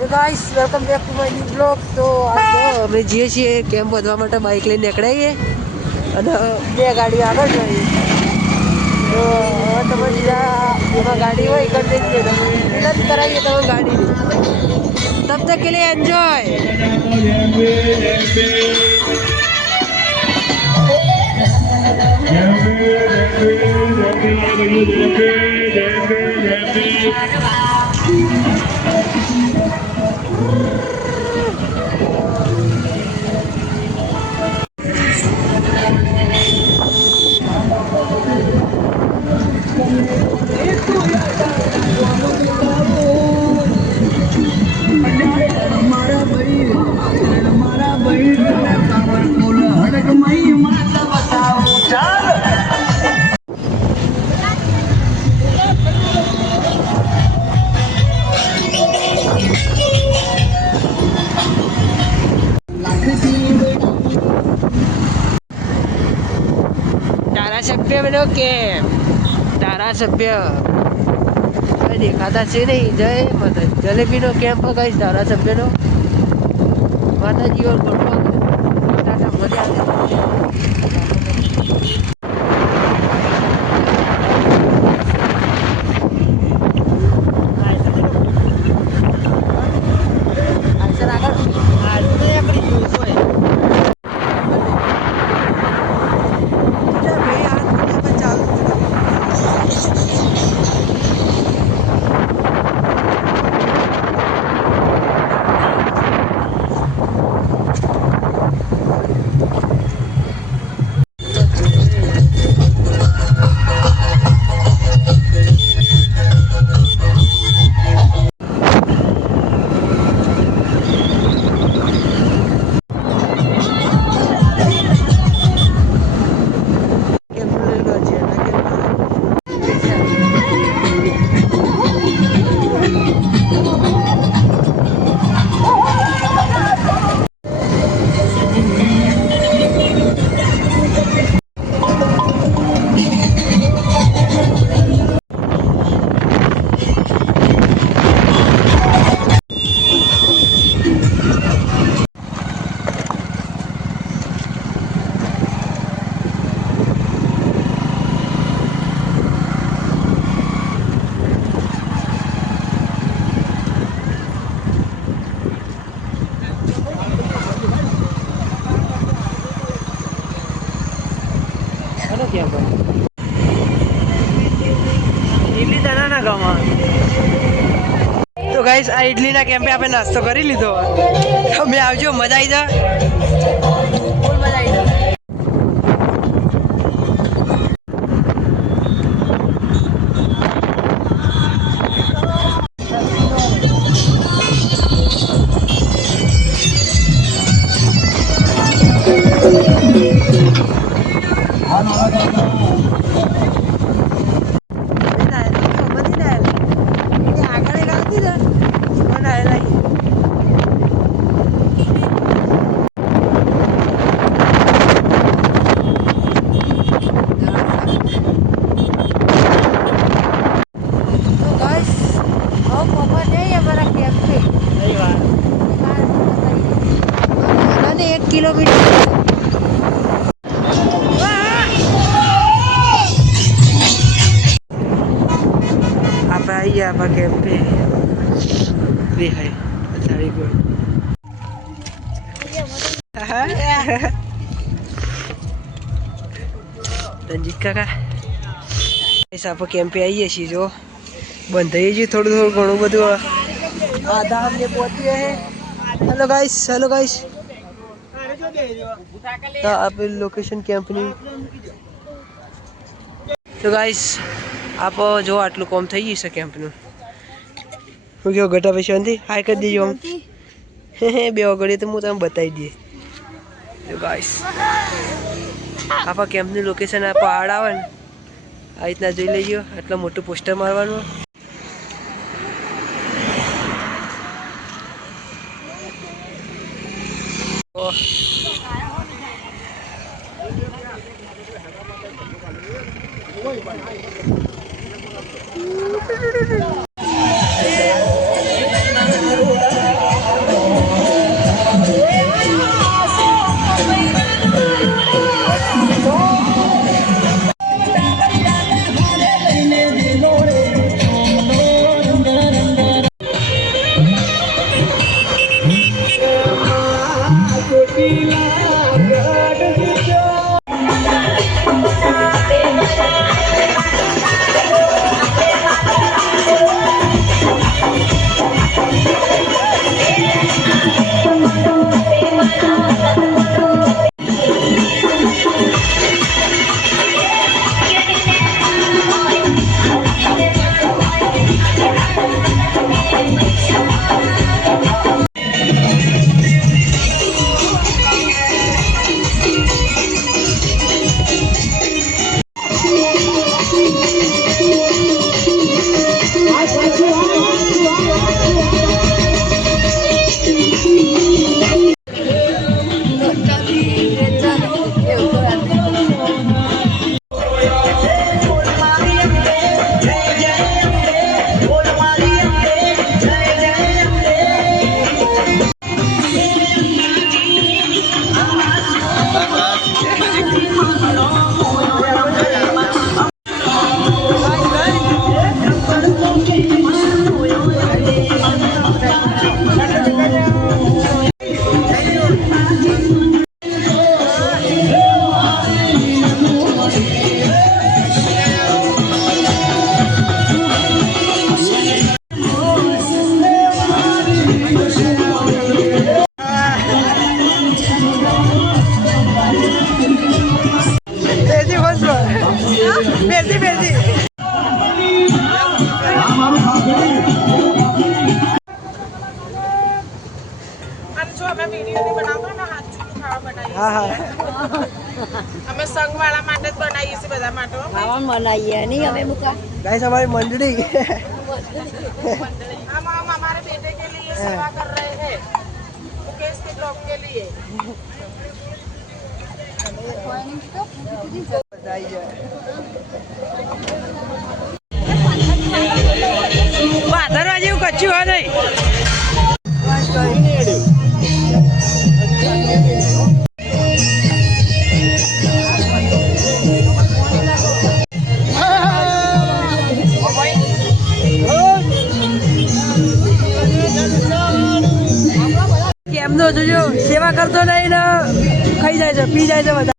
Guys welcome back to my new blog. તો અમે જઈએ છીએ કેમ્પ વધવા માટે બાઇક લઈને નીકળાઈએ અને બે ગાડી આગળ જઈએ. તો હવે તમે સીધા એમાં ગાડી હોય કરી દઈએ તમે વિનંતી કરાવીએ તમે ગાડીની. તબ તક કે લીએ એન્જોય. ધારાસભ્ય બન્યો કે ધારાસભ્ય કઈ દેખાતા છે નહીં. જય માતા. જલેબીનો કેમ્પ કઈ ધારાસભ્યનો માતાજી ઓર ગોઠવા મજા આવે. તો ગાઈસ આ ઇડલીના કેમ્પે આપણે નાસ્તો કરી લીધો. તમે આવજો, મજા આવી જા. ફૂલ મજા આવી જા. કિલોમીટર આપણે આવી ગયા આપણા કેમ્પે. સારી ગુડ રંજીત કાકા આપણે કેમ્પે આવીએ છીએ. જો બંધ થઈ ગયું થોડું થોડું ઘણું બધું. આધા અમને પહોંચીએ છે. Hello guys, hello guys. તો આપણે લોકેશન કેમ્પની. તો ગાઈસ આપ જો આટલું કોમ થઈ ગયું છે કેમ્પનું. હું કેવો ઘટા પછી શાંતિ હાય કરી દેજો. આમ બે વગડીએ તો હું તમે બતાવી દઈએ. તો ગાઈસ આપણા કેમ્પનું લોકેશન આ પહાડ આવે ને આ રીતના જોઈ લેજો. આટલું મોટું પોસ્ટર મારવાનું. હા હા અમે સંઘવાળા માટે જ બનાવીએ છીએ બધા માટે બનાવીએ નહીં અમે મુકા गाइस हमारी मंडली हम हमारे बेटे के लिए सेवा कर रहे हैं मुकेश के जॉब के लिए ભાદરવા જેવું કચ્છું હોય નહીં કેમનો જોજો સેવા કરતો નહીં ને ખાઈ જાય છે પી જાય છે બધા